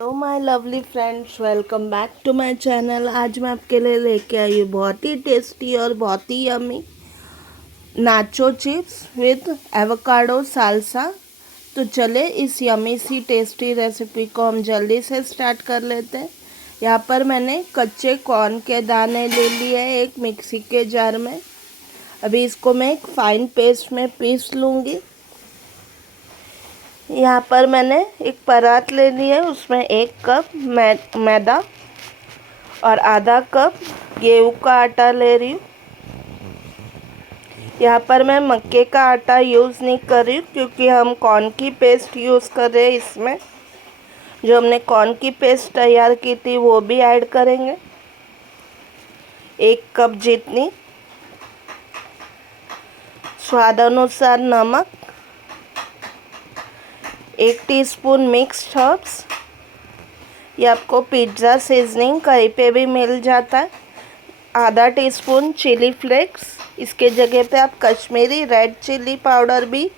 Hello my lovely friends, welcome back to my channel. आज मैं आपके लिए लेके आई हूँ बहुत ही टेस्टी और बहुत ही yummy nacho chips with avocado salsa. तो चले इस यमी सी टेस्टी रेसिपी को हम जल्दी से स्टार्ट कर लेते हैं। यहाँ पर मैंने कच्चे कॉर्न के दाने ले लिए हैं एक मिक्सी के जार में। अभी इसको मैं एक फाइन पेस्ट में पीस लूँगी। यहाँ पर मैंने एक परात ले ली है, उसमें 1 कप मैदा और आधा कप गेहूं का आटा ले रही हूँ। यहाँ पर मैं मक्के का आटा यूज़ नहीं कर रही हूँ क्योंकि हम कॉर्न की पेस्ट यूज़ कर रहे हैं। इसमें जो हमने कॉर्न की पेस्ट तैयार की थी वो भी ऐड करेंगे, 1 कप जितनी। स्वाद अनुसार नमक, 1 टीस्पून मिक्स्ड हर्ब्स। ये आपको पिज़्ज़ा सीजनिंग कहीं पे भी मिल जाता है। आधा टीस्पून चिली फ्लेक्स, इसके जगह पे आप कश्मीरी रेड चिली पाउडर भी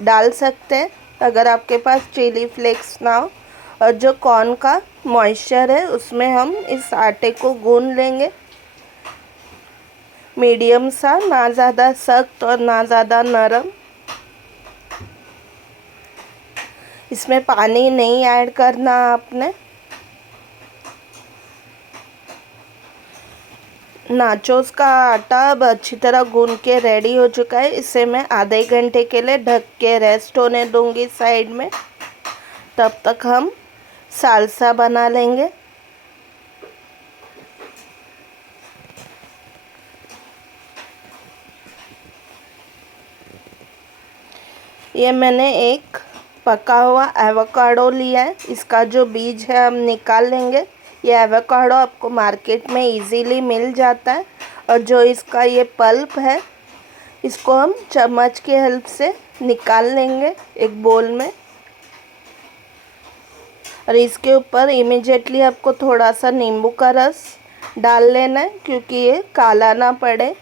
डाल सकते हैं अगर आपके पास चिली फ्लेक्स ना हो। और जो कॉर्न का मॉइस्चर है उसमें हम इस आटे को गूंद लेंगे, मीडियम सा, ना ज़्यादा सख्त और ना ज़्यादा नरम। इसमें पानी नहीं ऐड करना आपने। नाचोस का आटा अब अच्छी तरह गूंद के रेडी हो चुका है। इसे मैं आधे घंटे के लिए ढक के रेस्ट होने दूंगी साइड में। तब तक हम साल्सा बना लेंगे। ये मैंने एक पका हुआ एवोकाडो लिया है, इसका जो बीज है हम निकाल लेंगे। ये एवोकाडो आपको मार्केट में इजीली मिल जाता है। और जो इसका ये पल्प है इसको हम चम्मच की हेल्प से निकाल लेंगे एक बोल में। और इसके ऊपर इमीडिएटली आपको थोड़ा सा नींबू का रस डाल लेना है क्योंकि ये काला ना पड़े।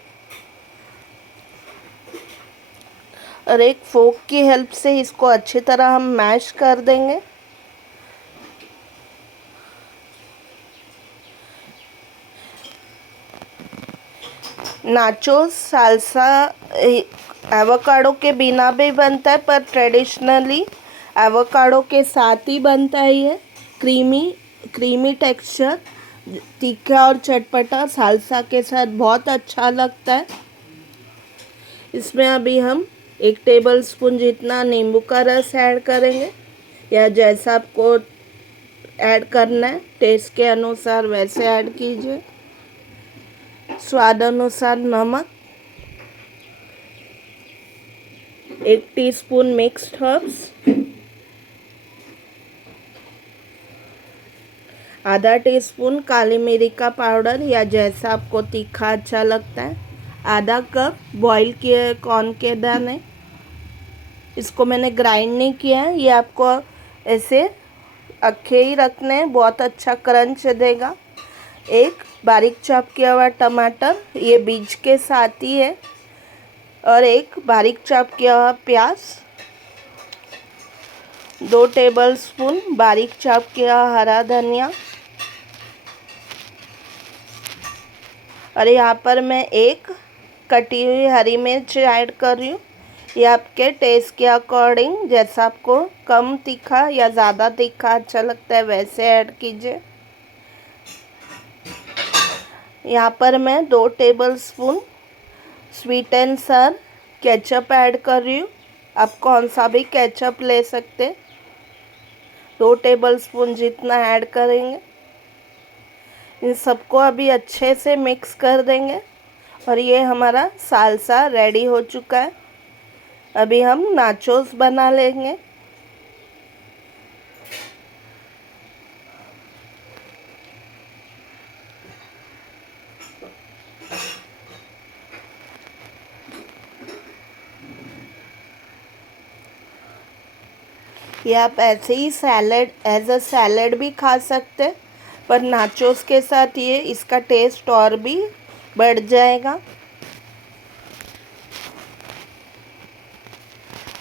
और एक फोक की हेल्प से इसको अच्छी तरह हम मैश कर देंगे। नाचोस साल्सा एवोकाडो के बिना भी बनता है, पर ट्रेडिशनली एवोकाडो के साथ ही बनता है। ये क्रीमी टेक्सचर, तीखा और चटपटा साल्सा के साथ बहुत अच्छा लगता है। इसमें अभी हम 1 टेबलस्पून जितना नींबू का रस ऐड करेंगे, या जैसा आपको ऐड करना है टेस्ट के अनुसार वैसे ऐड कीजिए। स्वाद अनुसार नमक, 1 टीस्पून मिक्स्ड हर्ब्स, आधा टीस्पून काली मिर्च का पाउडर या जैसा आपको तीखा अच्छा लगता है, आधा कप बॉईल किए कॉर्न के दाने। इसको मैंने ग्राइंड नहीं किया है, ये आपको ऐसे अक्खे ही रखने हैं, बहुत अच्छा क्रंच देगा। 1 बारीक चॉप किया हुआ टमाटर, ये बीज के साथ ही है। और 1 बारीक चॉप किया हुआ प्याज, 2 टेबलस्पून बारीक चॉप किया हुआ हरा धनिया। और यहाँ पर मैं 1 कटी हुई हरी मिर्च ऐड कर रही हूँ। ये आपके टेस्ट के अकॉर्डिंग, जैसा आपको कम तीखा या ज़्यादा तीखा अच्छा लगता है वैसे ऐड कीजिए। यहाँ पर मैं 2 tablespoon sweet and sir ketchup add कर रही हूँ। आप कौन सा भी केचप ले सकते, 2 टेबलस्पून जितना ऐड करेंगे। इन सबको अभी अच्छे से मिक्स कर देंगे। और ये हमारा साल्सा रेडी हो चुका है। अभी हम नाचोस बना लेंगे। ये आप ऐसे ही सैलेड एज अ सैलेड भी खा सकते हैं, पर नाचोस के साथ ये इसका टेस्ट और भी बढ़ जाएगा।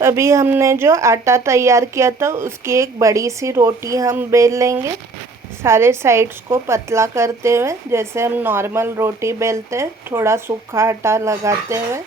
अभी हमने जो आटा तैयार किया था उसकी एक बड़ी सी रोटी हम बेल लेंगे, सारे साइड्स को पतला करते हुए, जैसे हम नॉर्मल रोटी बेलते हैं, थोड़ा सूखा आटा लगाते हुए।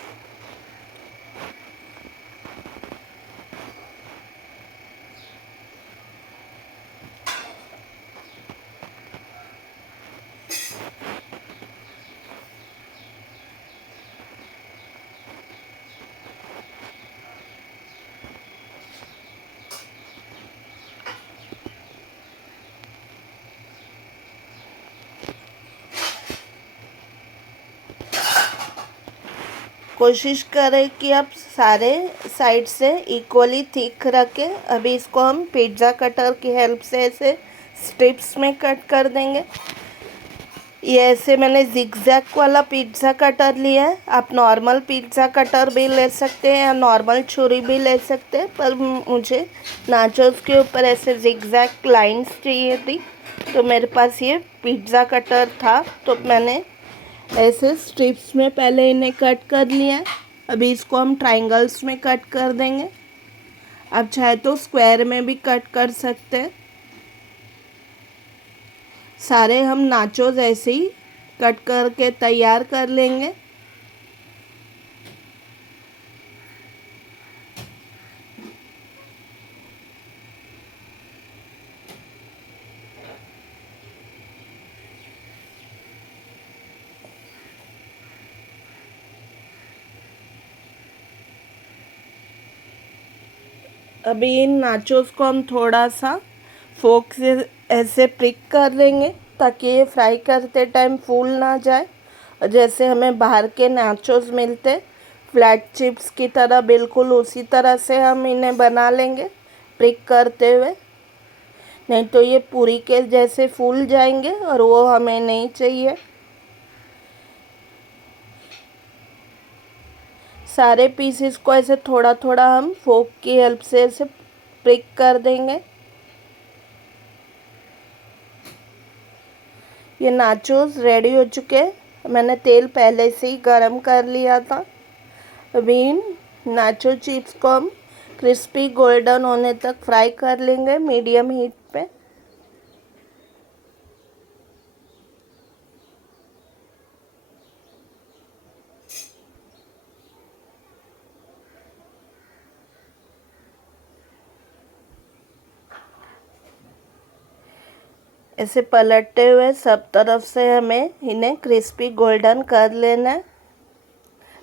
कोशिश करें कि आप सारे साइड से इक्वली थिक रखें। अभी इसको हम पिज़्ज़ा कटर की हेल्प से ऐसे स्ट्रिप्स में कट कर देंगे। ये ऐसे मैंने जिगजैग वाला पिज़्ज़ा कटर लिया है। आप नॉर्मल पिज़्ज़ा कटर भी ले सकते हैं या नॉर्मल छुरी भी ले सकते हैं, पर मुझे नाचोस के ऊपर ऐसे जिगजैग लाइंस चाहिए थी, तो मेरे पास ये पिज़्ज़ा कटर था, तो मैंने ऐसे स्ट्रिप्स में पहले इन्हें कट कर लिया है। अभी इसको हम ट्रायंगल्स में कट कर देंगे। आप चाहे तो स्क्वायर में भी कट कर सकते हैं। सारे हम नाचोस ऐसे ही कट करके तैयार कर लेंगे। अभी इन नाचोस को हम थोड़ा सा फोक से ऐसे प्रिक कर लेंगे ताकि ये फ्राई करते टाइम फूल ना जाए। और जैसे हमें बाहर के नाचोस मिलते फ्लैट चिप्स की तरह, बिल्कुल उसी तरह से हम इन्हें बना लेंगे प्रिक करते हुए, नहीं तो ये पूरी के जैसे फूल जाएंगे और वो हमें नहीं चाहिए। सारे पीसेस को ऐसे थोड़ा थोड़ा हम फोक की हेल्प से ऐसे प्रिक कर देंगे। ये नाचोस रेडी हो चुके हैं। मैंने तेल पहले से ही गरम कर लिया था। अभी इन नाचो चिप्स को हम क्रिस्पी गोल्डन होने तक फ्राई कर लेंगे मीडियम हीट पे। ऐसे पलटते हुए सब तरफ से हमें इन्हें क्रिस्पी गोल्डन कर लेना है।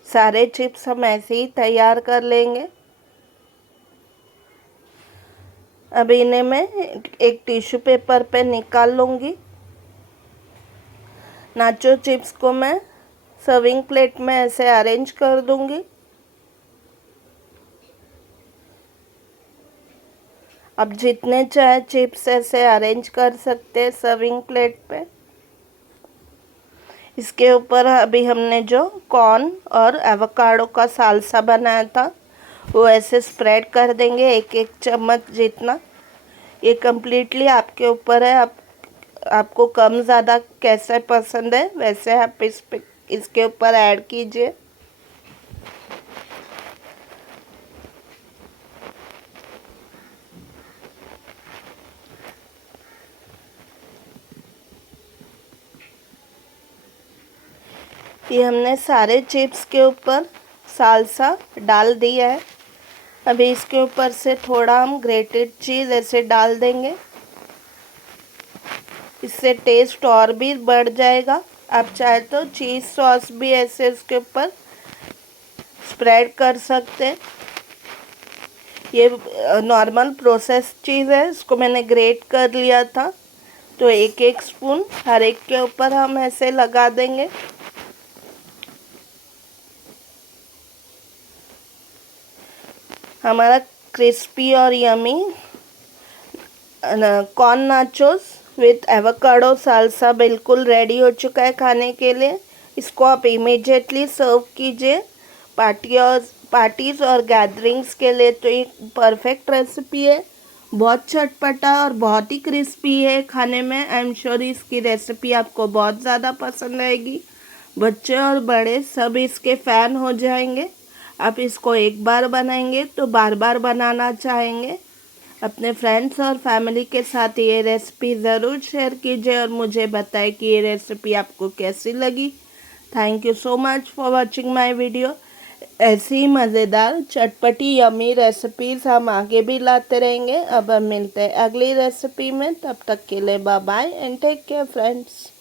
सारे चिप्स हम ऐसे ही तैयार कर लेंगे। अब इन्हें मैं एक टिश्यू पेपर पे निकाल लूँगी। नाचो चिप्स को मैं सर्विंग प्लेट में ऐसे अरेंज कर दूँगी। अब जितने चाहे चिप्स ऐसे अरेंज कर सकते हैं सर्विंग प्लेट पे। इसके ऊपर अभी हमने जो कॉर्न और एवोकाडो का सालसा बनाया था वो ऐसे स्प्रेड कर देंगे, एक एक चम्मच जितना। ये कम्प्लीटली आपके ऊपर है, आपको कम ज़्यादा कैसे पसंद है वैसे आप इसके ऊपर ऐड कीजिए। ये हमने सारे चिप्स के ऊपर सालसा डाल दिया है। अभी इसके ऊपर से थोड़ा हम ग्रेटेड चीज़ ऐसे डाल देंगे, इससे टेस्ट और भी बढ़ जाएगा। आप चाहे तो चीज़ सॉस भी ऐसे इसके ऊपर स्प्रेड कर सकते हैं। ये नॉर्मल प्रोसेस चीज़ है, इसको मैंने ग्रेट कर लिया था, तो एक एक स्पून हर एक के ऊपर हम ऐसे लगा देंगे। हमारा क्रिस्पी और yummy corn nachos with avocado salsa बिल्कुल रेडी हो चुका है खाने के लिए। इसको आप इमीडिएटली सर्व कीजिए। पार्टीज़ और गैदरिंग्स के लिए तो ये परफेक्ट रेसिपी है। बहुत चटपटा और बहुत ही क्रिस्पी है खाने में। आई एम श्योर इसकी रेसिपी आपको बहुत ज़्यादा पसंद आएगी। बच्चे और बड़े सब इसके फ़ैन हो जाएंगे। आप इसको एक बार बनाएंगे तो बार बार बनाना चाहेंगे। अपने फ्रेंड्स और फैमिली के साथ ये रेसिपी ज़रूर शेयर कीजिए और मुझे बताएं कि ये रेसिपी आपको कैसी लगी। Thank you so much for watching my video. ऐसी ही मज़ेदार चटपटी यमी रेसिपीज़ हम आगे भी लाते रहेंगे। अब हम मिलते हैं अगली रेसिपी में, तब तक के लिए bye bye and take care friends.